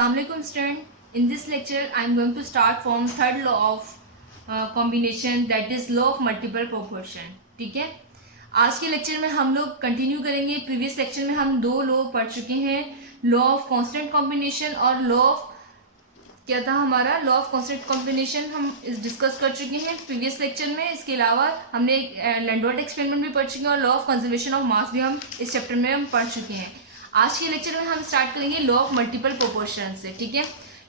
Assalamualaikum student. In this lecture, I am going to start from third law of combination, that is law of multiple proportion. ठीक है, आज के lecture में हम लोग continue करेंगे. प्रीवियस लेक्चर में हम दो लॉ पढ़ चुके हैं, लॉ ऑफ कांस्टेंट कॉम्बिनेशन और लॉ ऑफ क्या था हमारा लॉ ऑफ कांस्टेंट कॉम्बिनेशन हम डिस्कस कर चुके हैं प्रीवियस लेक्चर में. इसके अलावा हमने लैंडोल्ट एक्सपेरिमेंट भी पढ़ चुके हैं और law of conservation of mass भी हम इस चैप्टर में हम पढ़ चुके हैं. आज के लेक्चर में हम स्टार्ट करेंगे लॉ ऑफ मल्टीपल प्रोपोर्शन से. ठीक है,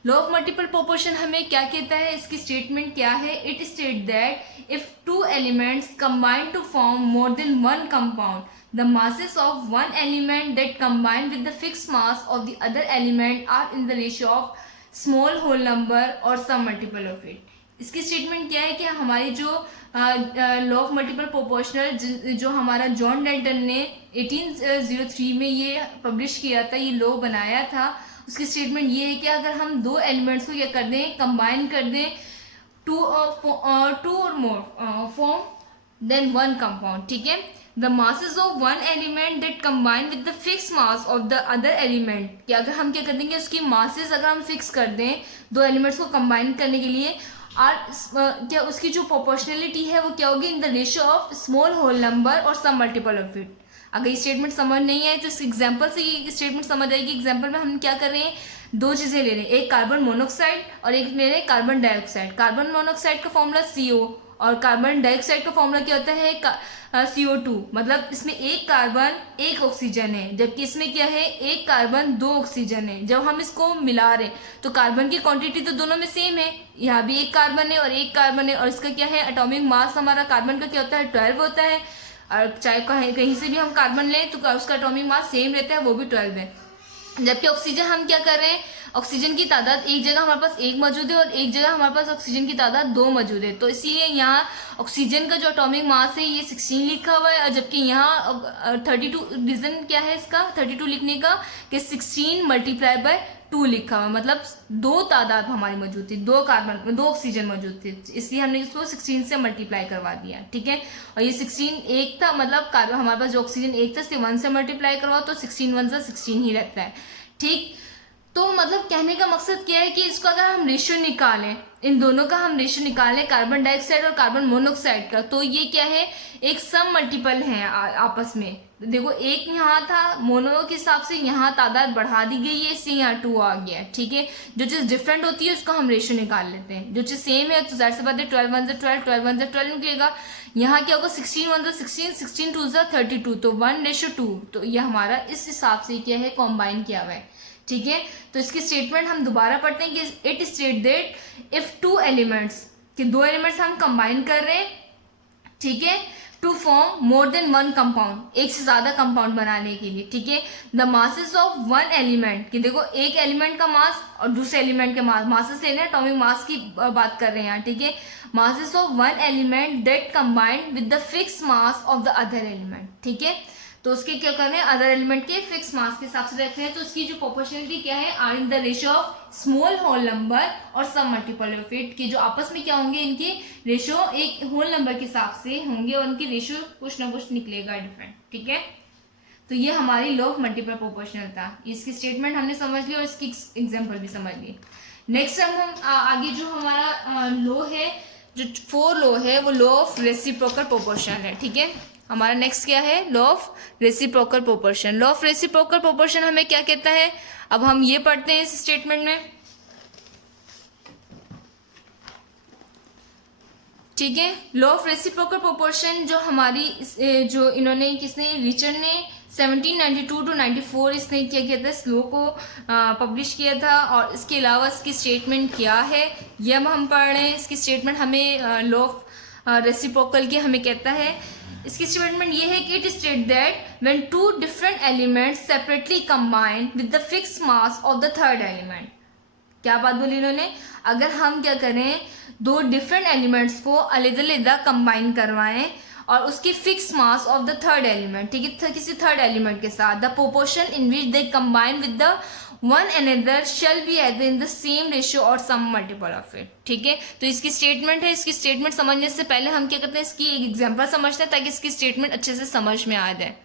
लॉ ऑफ मल्टीपल प्रोपोर्शन हमें क्या कहता है, इसकी स्टेटमेंट क्या है. It state that if two elements combine to form more than one compound, the masses of one element that combine with the fixed mass of the other element are in the ratio of small whole number or some multiple of it. इसकी statement क्या है कि हमारी जो law of multiple proportional जो हमारा John Dalton ने 1803 में ये पब्लिश किया था, ये लॉ बनाया था, उसकी स्टेटमेंट ये है कि अगर हम दो एलिमेंट्स को क्या कर दें, कंबाइन कर दें टू और मोर फॉर्म देन वन कंपाउंड. ठीक है, the masses of one element that combine with the fixed mass of the other element, कि अगर हम क्या कर देंगे, उसकी masses अगर हम फिक्स कर दें दो एलिमेंट्स को कंबाइन करने के लिए, और क्या उसकी जो प्रोपोर्शनलिटी है वो क्या होगी, in the ratio of small whole number और सम मल्टीपल ऑफ इट. अगर ये स्टेटमेंट समझ नहीं आए तो इस एग्जाम्पल से ये स्टेटमेंट समझ आएगी. एग्जाम्पल में हम क्या कर रहे हैं, दो चीज़ें ले रहे हैं, एक कार्बन मोनोऑक्साइड और एक ले रहे हैं कार्बन डाइऑक्साइड. कार्बन मोनोऑक्साइड का फॉर्मूला CO और कार्बन डाइऑक्साइड का फॉर्मूला क्या होता है, CO2. मतलब इसमें एक कार्बन एक ऑक्सीजन है, जबकि इसमें क्या है, एक कार्बन दो ऑक्सीजन है. जब हम इसको मिला रहे तो कार्बन की क्वांटिटी तो दोनों में सेम है, यहाँ भी एक कार्बन है और एक कार्बन है, और इसका क्या है, एटॉमिक मास हमारा कार्बन का क्या होता है, 12 होता है. और चाहे कहीं से भी हम कार्बन लें तो उसका एटॉमिक मास सेम रहता है, वो भी 12 है. जबकि ऑक्सीजन हम क्या कर रहे हैं, ऑक्सीजन की तादाद एक जगह हमारे पास एक मौजूद है और एक जगह हमारे पास ऑक्सीजन की तादाद दो मौजूद है. तो इसीलिए यहाँ ऑक्सीजन का जो एटॉमिक मास है ये 16 लिखा हुआ है, और जबकि यहाँ 32 रीजन क्या है इसका 32 लिखने का, कि 16 मल्टीप्लाई बाय 2 लिखा हुआ है. मतलब दो तादाद हमारी मौजूद थी, दो कार्बन दो ऑक्सीजन मौजूद थे, इसलिए हमने इसको 16 से मल्टीप्लाई करवा दिया. ठीक है, और ये 16 एक था, मतलब कार्बन हमारे पास जो ऑक्सीजन एक था, 1 से मल्टीप्लाई करवाओ तो 16 1 से 16 ही रहता है. ठीक, तो मतलब कहने का मकसद क्या है कि इसको अगर हम रेशियो निकालें, इन दोनों का हम रेशियो निकालें, कार्बन डाइऑक्साइड और कार्बन मोनोऑक्साइड का, तो ये क्या है, एक सम मल्टीपल है आपस में. देखो एक यहाँ था, मोनो के हिसाब से यहाँ तादाद बढ़ा दी गई है, इससे यहाँ 2 आ गया. ठीक है, जो चीज़ डिफरेंट होती है उसका हम रेशियो निकाल लेते हैं. जो चीज़ सेम है तो जाहिर सी बात है 12 1 से 12, 12 1 से 12 निकलेगा. यहाँ क्या होगा, 16 1 से 16, 16 2 से 32, तो 1:2. तो ये हमारा इस हिसाब से क्या है, कॉम्बाइन किया हुआ है. ठीक है, तो इसकी स्टेटमेंट हम दोबारा पढ़ते हैं कि it state that if two elements, कि दो एलिमेंट्स हम कंबाइन कर रहे हैं, ठीक है, to form more than one compound, एक से ज्यादा कंपाउंड बनाने के लिए. ठीक है, the masses of one element, कि देखो एक एलिमेंट का मास और दूसरे एलिमेंट के मास, मासेस लेने एटॉमिक मास की बात कर रहे हैं यहाँ. ठीक है, masses of one element that combined with the fix mass of the other element. ठीक है, तो उसके क्या करने हैं, अदर एलिमेंट के फिक्स मास के हिसाब से रखते हैं. तो उसकी जो प्रोपोर्शनलिटी क्या है, are in the ratio of small whole number और सम मल्टीपल ऑफ इट, कि जो आपस में क्या होंगे, इनके रेशियो एक होल नंबर के हिसाब से होंगे और उनके रेशियो कुछ ना कुछ निकलेगा डिफरेंट. ठीक है, तो ये हमारी लॉ ऑफ मल्टीपल प्रोपोर्शनल था. इसकी स्टेटमेंट हमने समझ ली और इसकी एग्जाम्पल भी समझ ली. नेक्स्ट हम आगे जो हमारा लॉ है, जो 4 लॉ है, वो लॉ ऑफ रेसिप्रोकल प्रोपोर्शन है. ठीक है, हमारा नेक्स्ट क्या है, law of reciprocal proportion. Law of reciprocal proportion हमें क्या कहता है, अब हम ये पढ़ते हैं इस स्टेटमेंट में. ठीक है, लॉ ऑफ रेसिप्रोकल प्रोपोर्शन जो हमारी जो इन्होंने किसने, रिचर्ड ने 1792 to 94 इसने क्या किया था, इस लॉ को पब्लिश किया था. और इसके अलावा इसकी स्टेटमेंट क्या है ये अब हम पढ़ रहे हैं. इसकी स्टेटमेंट हमें लॉ ऑफ रेसिप्रोकल की हमें कहता है, इसकी स्टेटमेंट ये है कि it state that when two different elements separately combine with the fix mass of the third element. क्या बात बोली इन्होंने, अगर हम क्या करें, दो डिफरेंट एलिमेंट्स को अलग-अलग कंबाइन करवाएं और उसकी fix mass of the third element, ठीक है, किसी थर्ड एलिमेंट के साथ, the proportion in which they combine with the one another shall be as in the same ratio और सम मल्टीपल ऑफ इट. ठीक है, तो इसकी स्टेटमेंट है. इसकी स्टेटमेंट समझने से पहले हम क्या करते हैं, इसकी एक एग्जांपल समझते हैं ताकि इसकी स्टेटमेंट अच्छे से समझ में आ जाए.